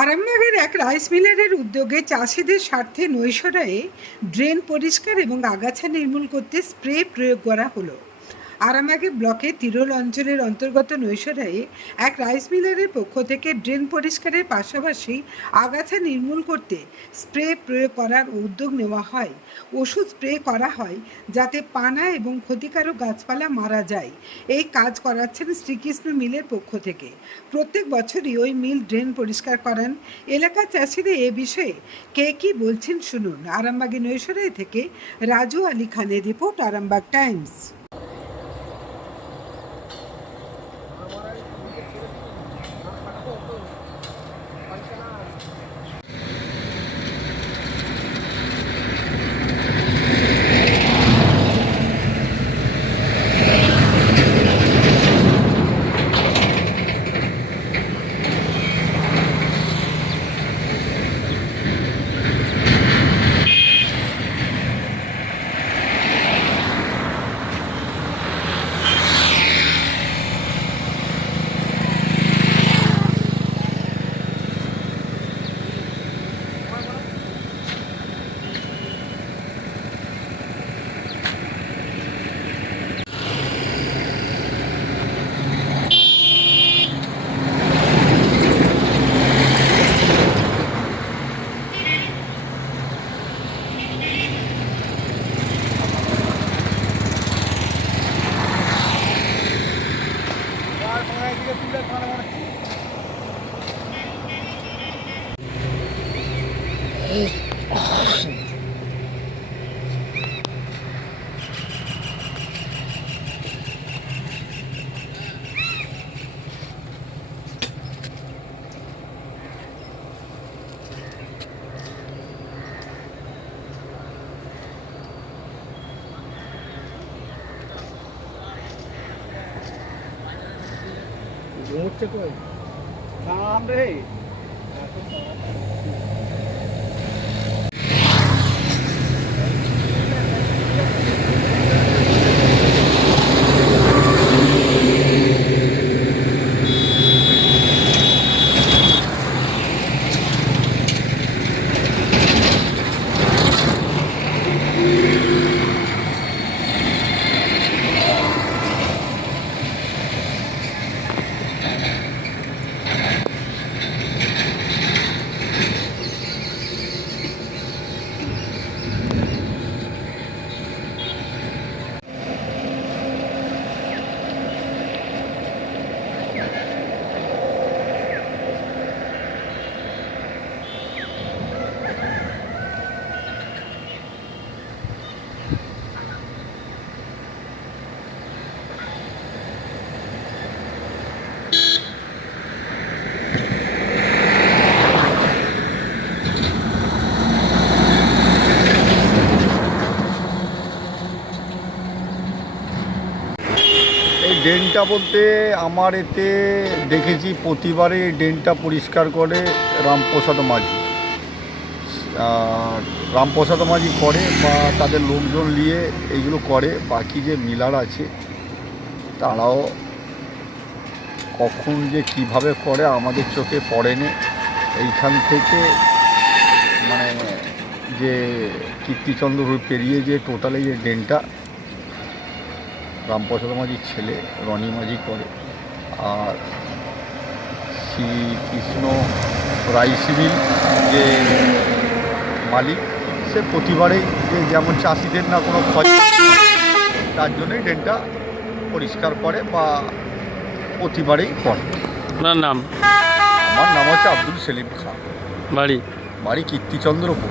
আরামবাগের এক রাইস মিলারের উদ্যোগে চাষিদের স্বার্থে নৈশরায়ে ড্রেন পরিষ্কার এবং আগাছা নির্মূল করতে স্প্রে প্রয়োগ করা হলো। আরামবাগে ব্লকে তিরোল অঞ্চলের অন্তর্গত নৈশরায়ে এক রাইস মিলারের পক্ষ থেকে ড্রেন পরিষ্কারের পাশাপাশি আগাছা নির্মূল করতে স্প্রে প্রয়োগ করার উদ্যোগ নেওয়া হয়। ওষুধ স্প্রে করা হয় যাতে পানা এবং ক্ষতিকারক গাছপালা মারা যায়। এই কাজ করাচ্ছেন শ্রীকৃষ্ণ মিলের পক্ষ থেকে। প্রত্যেক বছরই ওই মিল ড্রেন পরিষ্কার করান। এলাকার চাষিরা এ বিষয়ে কে কি বলছেন শুনুন। আরামবাগে নৈশরাই থেকে রাজু আলী খানের রিপোর্ট, আরামবাগ টাইমস। ঘুমোচ্ছে മൂർച്ചക്ക് പോയി এই ড্রেনটা বলতে আমার এতে দেখেছি প্রতিবারে ড্রেনটা পরিষ্কার করে রামপ্রসাদ মাঝি। রামপ্রসাদ মাঝি করে বা তাদের লোকজন নিয়ে এইগুলো করে, বাকি যে মিলার আছে, তারাও কখন যে কীভাবে করে আমাদের চোখে পড়েনি। এইখান থেকে মানে যে কীর্তিচন্দ্র পেরিয়ে যে টোটালি যে ড্রেনটা রামপ্রসাদ মাঝির ছেলে রনি মাঝি করে। আর শ্রীকৃষ্ণ রাইস মিল যে মালিক সে প্রতিবারেই যে যেমন চাষিদের না কোনো ক্ষয় তার জন্যই ড্রেনটা পরিষ্কার করে বা প্রতিবারেই করে। আপনার নাম? আমার নাম হচ্ছে আব্দুল সেলিম খান। বাড়ি? বাড়ি কীর্তিচন্দ্রপুর